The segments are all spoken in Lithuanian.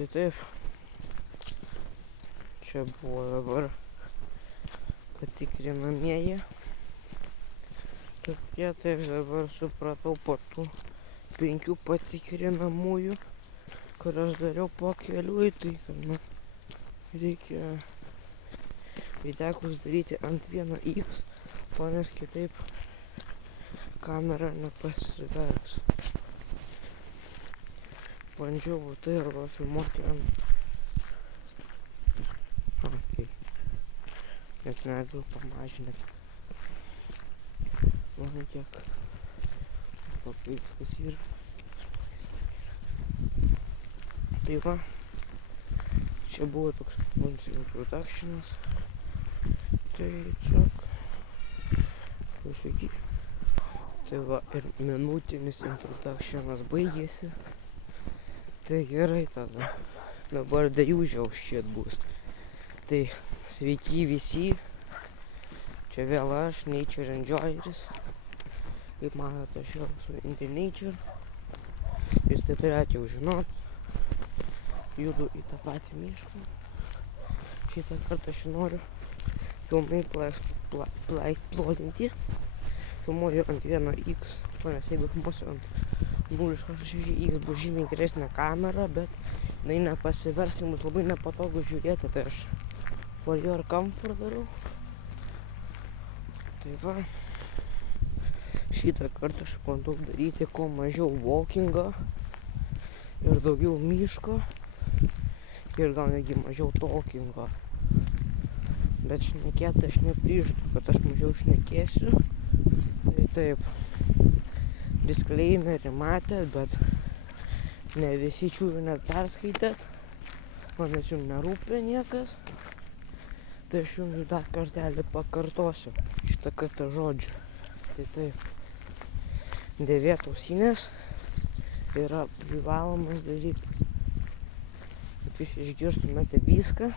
Tai taip, čia buvo dabar patikrinamieji. Tokie, tai aš dabar supratau po tų 5 patikrinamųjų, kur aš dariau po kelių, tai kad man reikia videkus daryti ant 1x, nes kitaip kamera nepasivers. Bandžiau tai arba filmuoti ant... Net negaliu pamažinti. Manau, kiek viskas yra. Tai va, čia buvo toks introductionas. Tai tiesiog pasakyk. Tai va, ir minutinis introductionas baigėsi. Tai gerai tada. Dabar the usual shit bus. Tai sveiki visi. Čia vėl aš, Nature Enjoyeris. Kaip matote, aš vėl esu in the nature. Jūs tai turėtų jau žinot. Judu į tą patį mišką. Šitą kartą aš noriu pilnai plotinti. Filmuoju ant 1x. Nes jeigu filmuosiu ant 0,6x bus žymiai geresnė kamera, bet jinai nepasivers, jums labai nepatogu žiūrėti, tai aš for your comfort darau. Tai va, šitą kartą aš bandau daryti kuo mažiau walkingo ir daugiau miško ir gal netgi mažiau talkingo. Bet šnekėti aš nepryžtu, kad aš mažiau šnekėsiu. Tai taip, disclaimerį matėt, bet ne visi čiūrių net perskaitėt. Manęs jums nerūpė niekas. Tai aš jums dar kartelį pakartosiu šitą kartą žodžių. Tai taip, dėvėt ausinės yra privalomas dalykas. Kad jūs išgirstumėte viską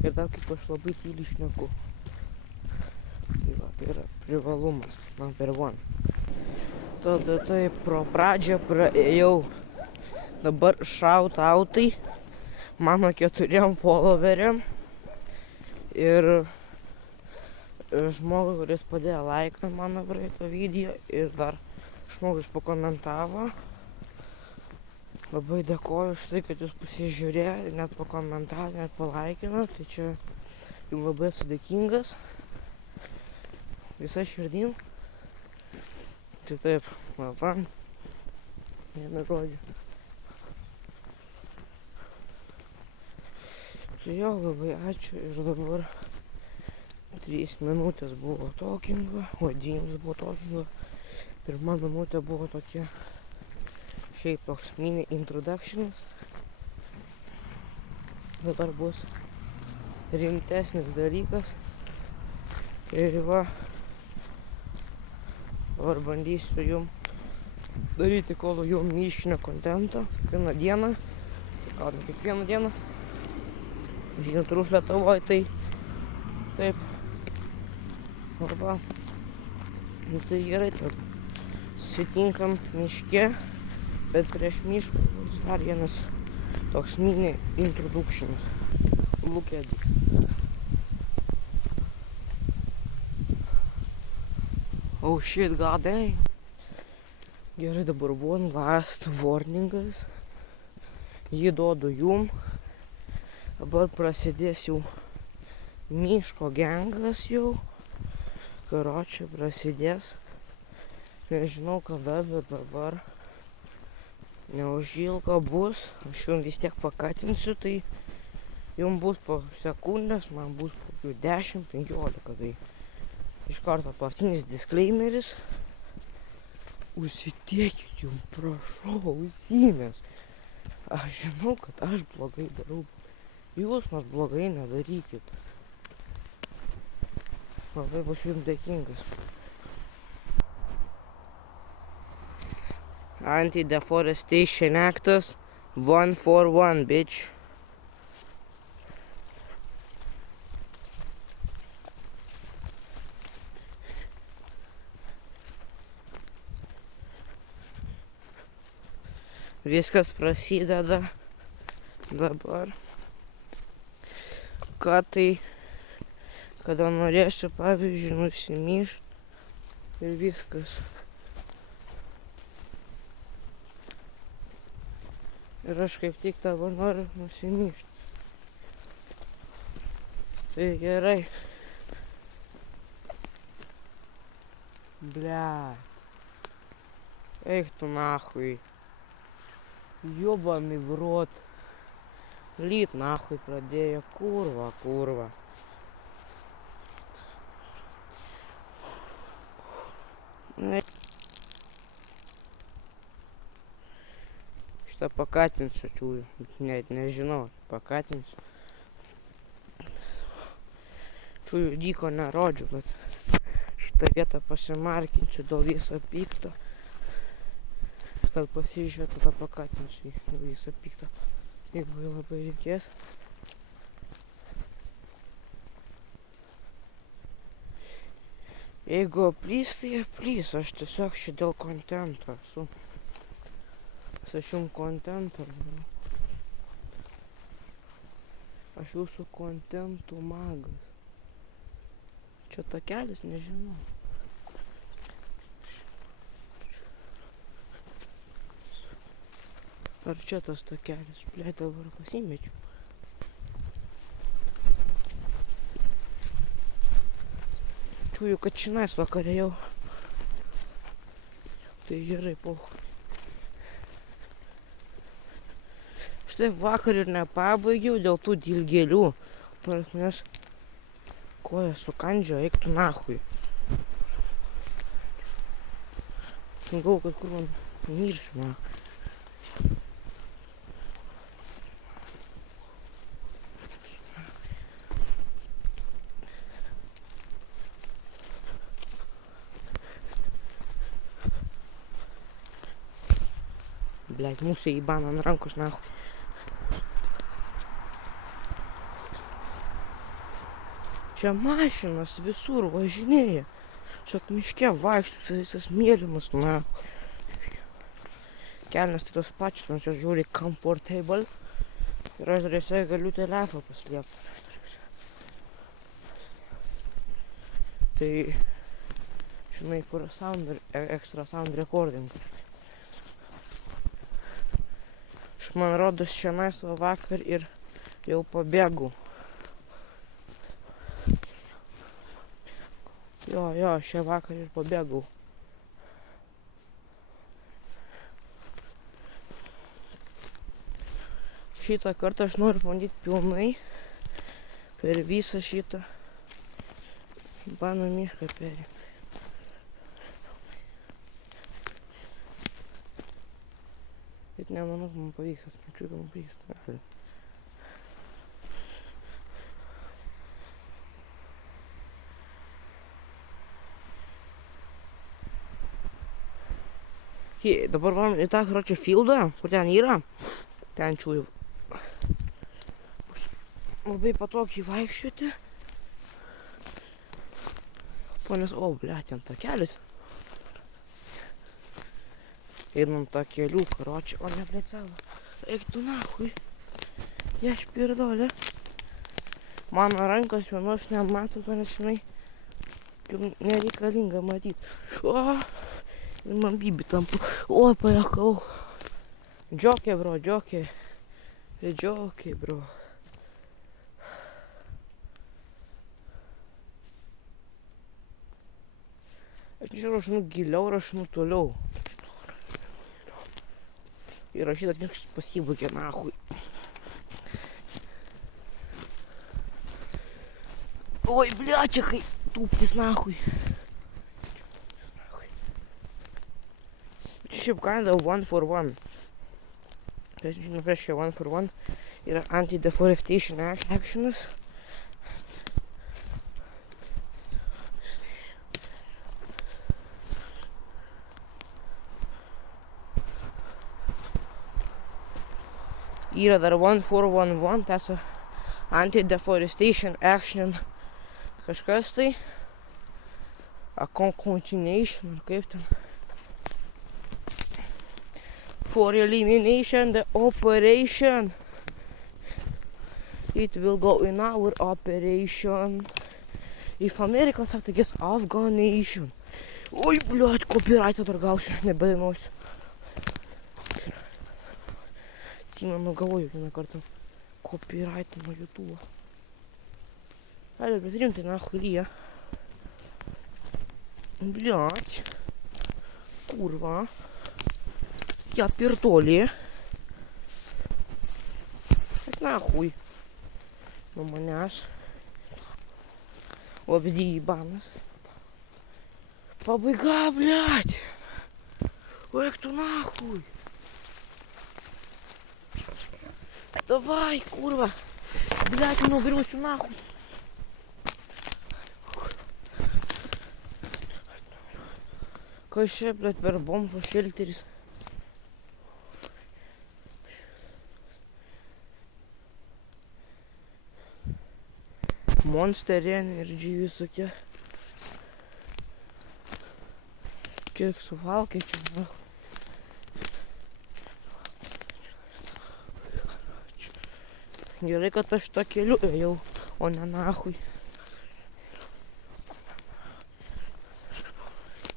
ir dar kaip aš labai tyliai šneku. Tai va, tai yra privalumas, number 1. Tada taip, pro pradžią praėjau dabar shoutoutai mano 4 followeriam. Ir žmogui, kuris padėjo laiką mano praeito video ir dar žmogus pakomentavo. Labai dėkoju už tai, kad jūs pasižiūrėjote, net pakomentavote, net palaikinot. Tai čia jums labai esu dėkingas. Visa širdim. Tai taip, va, vienu žodžiu. Tai jo, labai ačiū ir dabar 3 minutės buvo talkingo, o 2 buvo talkingo. 1 minutė buvo tokia, šiaip toks mini introductionas. Dabar bus rimtesnis dalykas. Ir va, dabar bandysiu jums daryti kuo daugiau mišinio kontento kiekvieną dieną. Gal ne kiekvieną dieną. Žinot, rūš Lietuvoj, tai taip. Arba, tai gerai, tad susitinkam miške, bet prieš mišką bus dar vienas toks mini introductionas. Look at this. Oh shit, god dang. Gerai, dabar one last warningas. Jį duodu jum. Dabar prasidės jau miško gengas jau. Karočiui prasidės. Nežinau kada, bet dabar neužilgo bus. Aš jums vis tiek pakatinsiu, tai jums bus po sekundės, man bus po 10-15. Tai iš karto pastinis disclaimeris. Užsidėkit jums, prašau, ausinės. Aš žinau, kad aš blogai darau. Jūs nors blogai nedarykit. Labai bus jums dėkingas. Anti-deforestation actas 141, bitch. Viskas prasideda Dabar, ką tai, kada norėsiu, pavyzdžiui, nusimyšt ir viskas. Ir aš kaip tik dabar noriu nusimyšt. Tai gerai. Блядь. Eik tu nahui. Jobami в рот. Lyt nahui pradėjo. Kurva. Šitą pakatinsiu, čiūju. Net nežinau, pakatinsiu. Čiūju dyko nerodžiu, bet šitą vietą pasimarkinsiu dėl viso pikto. Kad pasižiūrėtų, tada pakatinsiu dėl viso pikto. Jeigu jau labai reikės. Jeigu aplys, tai aplys. Aš tiesiog čia dėl kontento esu. Aš jums kontentą darau. Aš jūsų kontentų magas. Čia takelis, nežinau. Ar čia tas takelis? Blet, dabar pasimečiau. Čiūju, kad činais vakarė jau. Tai gerai, pohu. Štai vakar ir nepabaigiau dėl tų dilgėlių. Nes koja sukandžio, eik tu nahui. Galvoju, kad kur man mirsiu, man. Блядь, mūsų įbana ant rankos, nahui. Čia mašinas visur važinėja. Šiok miške vaikštų, visas mėlynas, na. Kelnes tai tos pačios, man čia žiūri comfortable. Ir aš dar visai galiu telefoną paslėpti. Tai, žinai, for sound, extra sound recording. Aš man rodos šiandien vakar ir jau pabėgau. Jo, šią vakar ir pabėgau. Šitą kartą aš noriu bandyti pilnai per visą šitą Ibano mišką perėti. Bet nemanau, kad man pavyks, atmečiu, kad man pavyks. Dabar varom į tą, karočią, fieldą, kur ten yra. Ten čiūju. Bus labai patogiai vaikščioti. Ponės, blet, ten takelis. Einam tą kelių, karočią, o ne, blet, savo. Eik tu nahui. Aš pirdolė. Mano rankos vienos nemato, to nes jinai nereikalinga matyt. Ir man bibi tampu. Pajakau. Džokė, bro, džokė. Džokė, bro. Aš nežinau, aš nu giliau, aš nu toliau. Ir aš šitas miškas pasibaigė, nahui. Oi, bliačia, kai tūptis, nahui. Šiaip kinda 1 for 1. Kas žinau, prieš čia 1 for 1 yra anti-deforestation actionas. Yra dar 1411, tas anti-deforestation action kažkas tai. A continuation, ar kaip ten. For elimination, the operation. It will go in our operation. If American sako, tai Afghanation. Oi, bliuot, copyrightą dar gausiu, nebedainuosiu. Atsimenu, galvoju vieną kartą copyrightą nuo YouTube'o. Bet rimtai, nahui lyja. Bliuot. Kurva. Я пиртоли. Так нахуй. Маманяс. Обзи ебанас. Побега, блядь. Ой, кто нахуй? Давай, курва. Блядь, ну берусь нахуй. Кайше, блядь, per бомжу šelteris. Monster Energy visokie. Kiek suvalkė čia, nahui. Gerai, kad aš tą keliu ėjau, o ne nahui.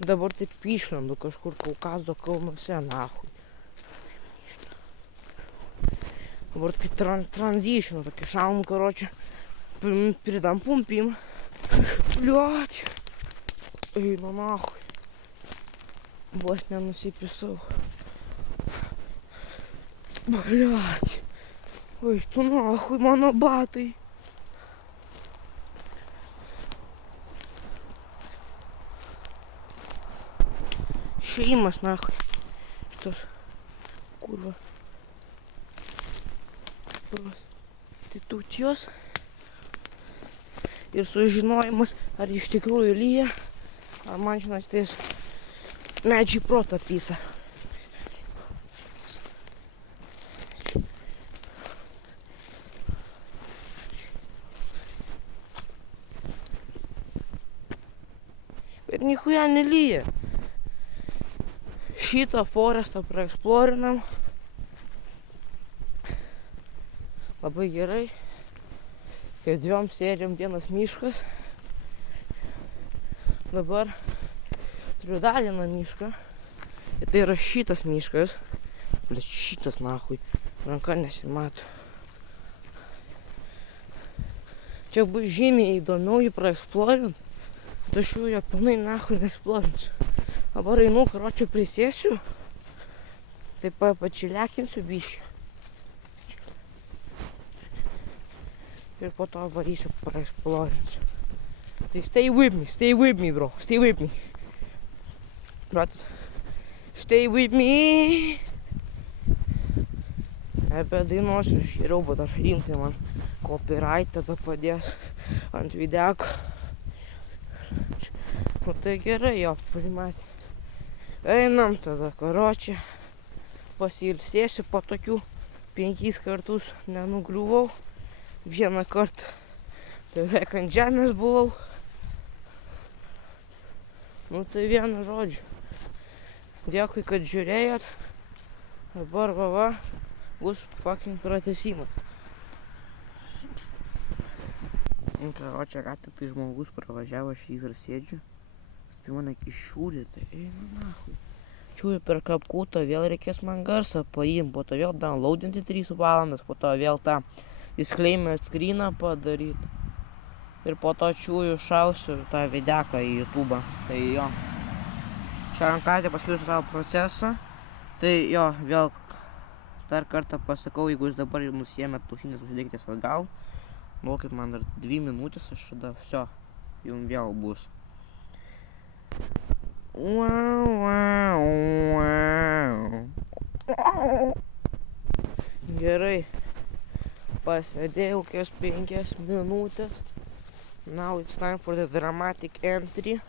Dabar taip išlendu kažkur Kaukazo kalnuose, nahui. Dabar kai transition, tokį šaunu, karočią. Передам пумпим. Блядь. Эй, ну нахуй. Вось не нусиписал. Блядь. Ой, tu nahui, mano batai. Išėjimas nahui. Šitos kurva prostitucijos. Ir sužinojimas, ar iš tikrųjų lyja, ar man šiandien tais medžiai protą pysa. Ir nichuja nelyja. Šitą forestą praeksplorinam. Labai gerai. Kaip 2 serijom vienas miškas. Dabar turiu dar vieną mišką. Ir tai yra šitas miškas. Blet, šitas nahui. Ranka nesimato. Čia bus žymiai įdomiau jį praeksplorint. Tačiau jo pilnai nahui neeksplorinsiu. Dabar einu, karočią prisėsiu. Taip pačilekinsiu biškį. Ir po to varysiu, praeksplorinsiu. Tai stay with me, bro, stay with me. Pratat? Stay with me. Nebedainuosiu, aš geriau, bet dar rimtai man copyright tada padės ant videko. Nu tai gerai, jo, primatė. Einam tada, karočią. Pasilsėsiu po tokių 5 kartus nenugriuvau. Vieną kartą beveik ant žemės buvau. Nu tai vienu žodžiu. Dėkui, kad žiūrėjot. Dabar va, bus fucking pratęsimas. Karočią, ką tik tai žmogus pravažiavo, aš jį ir sėdžiu. Tai mane iššiūrė, tai eina nahui. Čiūrė per kapkutą, vėl reikės man garsą paimti, po to vėl downloadinti 3 valandas, po to vėl tą disclaimer screeną padaryti. Ir po to čiūjų šausiu tą videką į YouTube'ą. Tai jo. Čia rankatė paskirsiu savo procesą. Tai jo, vėl dar kartą pasakau, jeigu jūs dabar nusiėmėt tušinės, užsidėkitės atgal. Laukit man dar 2 minutės, aš tada viso, jums vėl bus. Gerai. Pasėdėjau kokias 5 minutės. Now it's time for the dramatic entry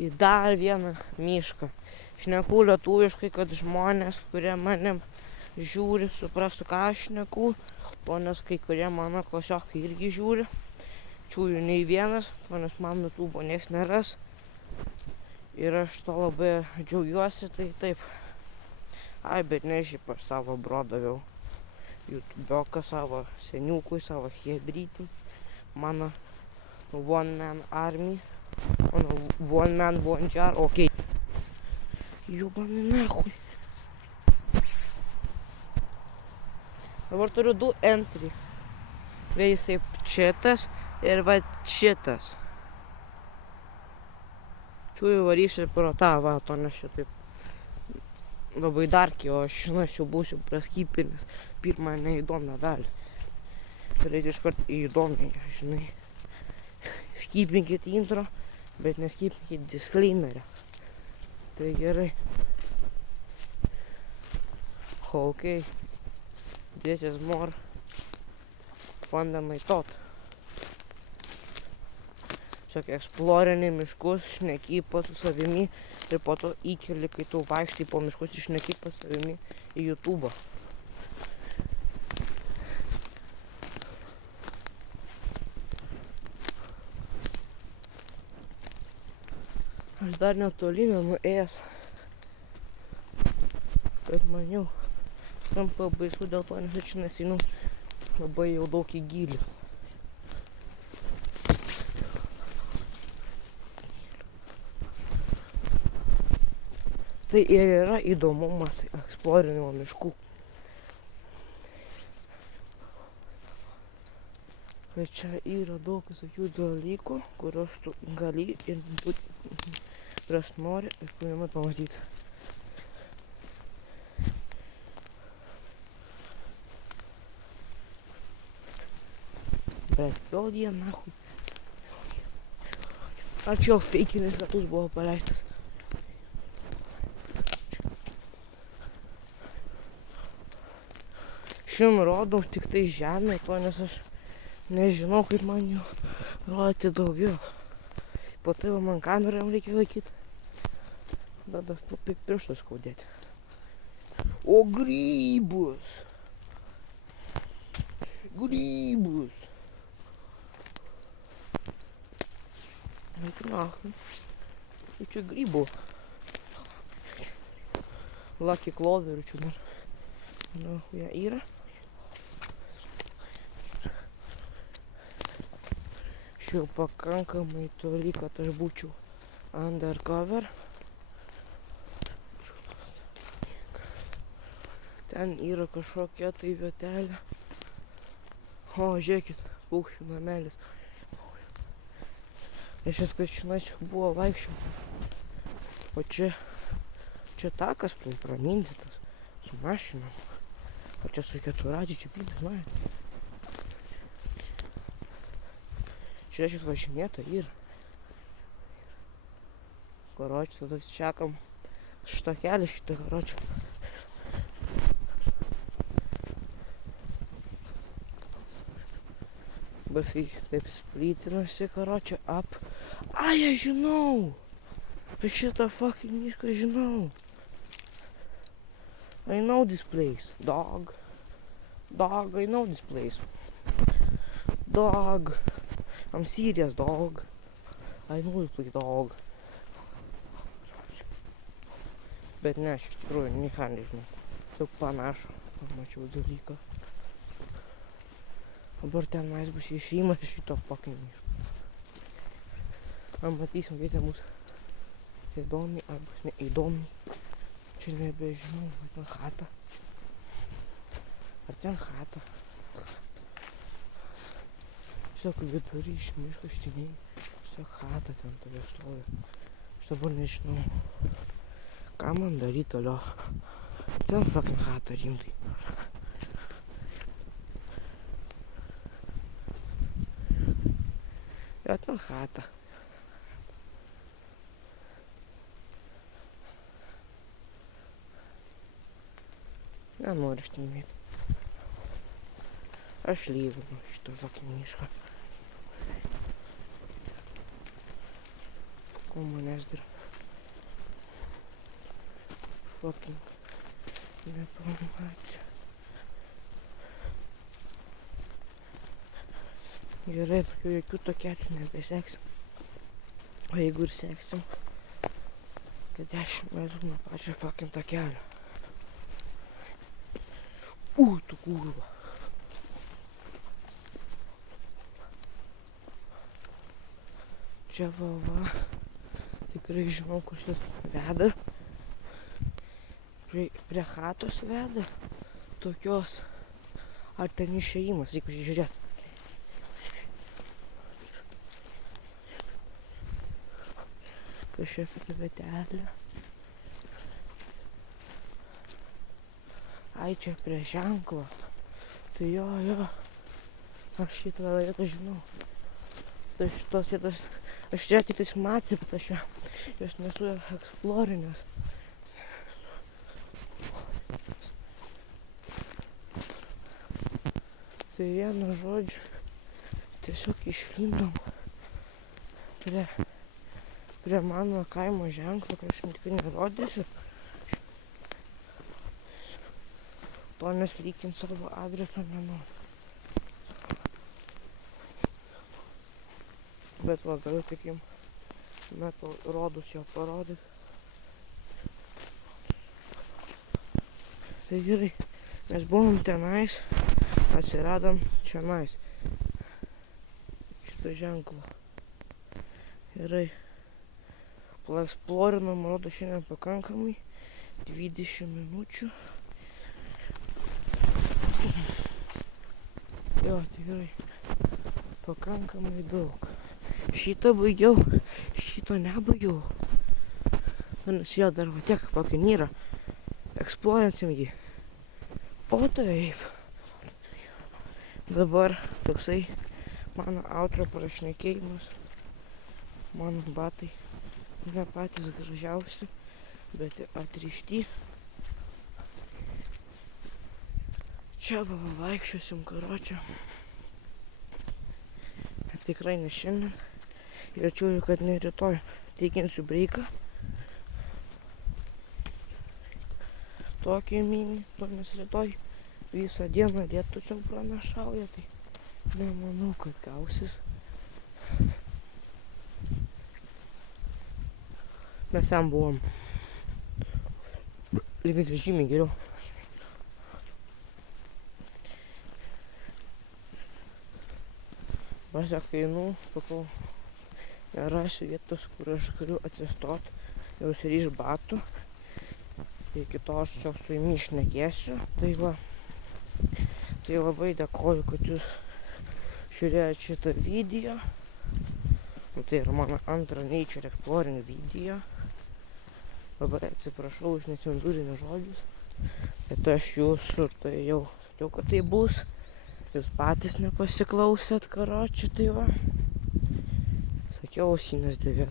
į dar vieną mišką. Šneku lietuviškai, kad žmonės, kurie manim žiūri, suprastų, ką aš šneku. O nes kai kurie mano klasiokai irgi žiūri. Čiūriu nei vienas, o nes man YouTube'o nieks neras. Ir aš to labai džiaugiuosi, tai taip. Ai, bet ne šiaip aš savo bro daviau. YouTube'oką savo seniukui, savo hebrytį, mano one man army, mano one man one jar, okei. Jubani nahui. Dabar turiu 2 entry. Jisai šitas ir va šitas. Čiūjų varysiu pro tą, va, to nes šitaip labai darkiai, o aš, žinai, jau būsiu praskypinęs pirmą neįdomią dalį. Reikia iškart įdomiai, žinai. Skypinkit intro, bet neskypinkit disclaimerio. Tai gerai. Okay. This is more fun than I thought. Tiesiog eksplorini miškus, šneki pats su savimi ir po to įkeli, kai tu vaikštai po miškus ir šneki pas savimi į YouTube'ą. Aš dar netoli nenuėjęs, bet man jau tampa baisu dėl to, nes aš nesinu labai jau daug į gylį. Tai ir yra įdomumas eksplorinimo miškų. Bet čia yra daug visokių dalykų, kuriuos tu gali ir kuriuos nori ir kuriuos pamatyti. Bet jo diena, nahui. Ačiū jo feikinis ratus buvo paleistas. Šiam rodau tik tai žemę, to nes aš nežinau, kaip man jų rodyti daugiau. Po tai man kamerą reikia laikyti. Tada pirštus skaudėti. O grybus! Grybus! Nahui. Tai čia grybų. Lucky cloverių čia dar. Nahui yra. Jau pakankamai toli, kad aš būčiau undercover. Ten yra kažkokia tai vietelė. O, žiūrėkit, paukščių namelis. Aš kad čionais buvo vaikščioti. O čia takas pramindytas su mašinom. O čia su keturradžiu čiapybė, žinai. Čia šit važinėta yra. Karoči, tada čekam šitą kelią, šitą karoči. Basai taip splitinasi, karoči, ap. Ai, aš žinau! Aš šitą fucking mišką žinau. I know this place, dog. Dog, I know this place. Dog. I'm serious, dog. I know you play dog. Bet ne, aš iš tikrųjų niką nežinau. Daug panašu, pamačiau dalyką. Dabar ten mes bus išėjimas šito fucking miško. Ar matysim, kaip ten bus įdomi, ar bus neįdomi. Čia nebežinau, ar ten chata. Ar ten chata. Tiesiog vidury iš miško štiniai. Tiesiog chata ten tokia stovi. Aš dabar nežinau, ką man daryti toliau. Ten fucking chata rimtai. Jo, ten chata. Nenoriu štinėti. Aš lyginu šitą fucking mišką. Ko manęs dar fucking nepamatė. Gerai, jokių takelių nebeseksim. O jeigu ir seksim, tai 10 metrų nuo pačio fucking takelio. Tu kurva. Čia va. Tikrai žinau, kur šitas veda. Prie chatos veda. Tokios. Ar ten išėjimas, reikia žiūrėt. Kažkokia vietelė. Ai, čia prie ženklo. Tai jo. Aš šitą vietą žinau. Tai šitos vietos, aš čia tik tais matė, bet aš jos nesu eksplorinęs. Tai vienu žodžiu, tiesiog išlindom prie mano kaimo ženklo, kad aš jums tikrai nerodysiu. To neslykint savo adreso nenoriu. Bet va, galiu tik jums rodus jo parodyti. Tai gerai, mes buvom tenais, atsiradom čionais. Šito ženklo. Gerai. Paeksplorinam, rodo, šiandien pakankamai. 20 minučių. Jo, tikrai. Pakankamai daug. Šitą baigiau, šito nebaigiau. Nes jo dar va tiek fucking yra. Eksplorinsim jį. O taip. Dabar toksai mano outro prašnekėjimas. Mano batai ne patys gražiausi, bet atrišti. Čia va vaikščiosim, karočią. Tikrai ne šiandien. Jaučiu, kad ne rytoj teikinsiu breiką. Tokį mini, nes rytoj visą dieną lietusiam pranašauja, tai nemanau, kad gausis. Mes ten buvom. Ir žymiai geriau. Pasak einu, sakau, nerasiu vietos, kur aš galiu atsistoti, jau užsiriš batų. Iki to aš tiesiog su jumis šnekėsiu. Tai va, tai labai dėkoju, kad jūs žiūrėjote šitą video. Tai yra mano antrą Nature Exploring video. Labai atsiprašau už necenzūrinius žodžius. Bet aš jūsų tai jau sakiau, kad tai bus. Jūs patys nepasiklausėt, karočią, tai va. Sakiau ausines dėvėt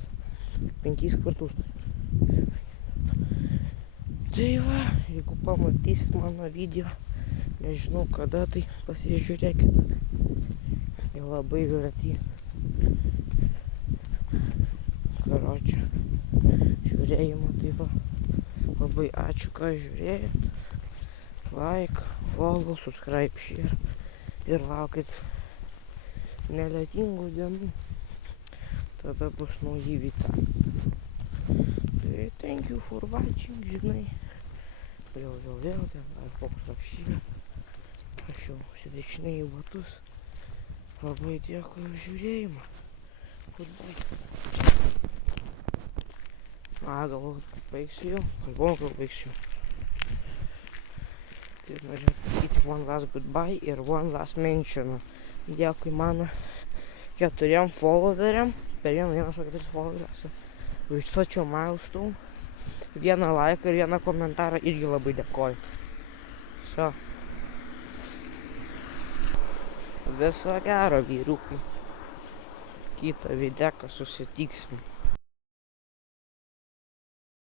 5 kartus. Tai va, jeigu pamatysit mano video, nežinau kada, tai pasižiūrėkit. Jau labai verti. Karočią, žiūrėjimą, tai va. Labai ačiū, ką žiūrėjot. Like, follow, subscribe, share. Ir laukit nelietingų dienų. Tada bus nauji vyta. Tai thank you for watching, žinai. Vėl, ten Fox rapšyvė. Aš jau užsidešinėjau batus. Labai dėkui už žiūrėjimą. Goodbye. Galvoju, baigsiu jau. Galvoju, baigsiu. Tai noriu pasakyti one last goodbye ir one last mention. Dėkui mano 4 followeriam. Per vieną dieną 4 followerius. Už such a milestone. 1 like ir 1 komentarą irgi labai dėkoju. So. Viso gero, vyrukai. Kitą videką susitiksim.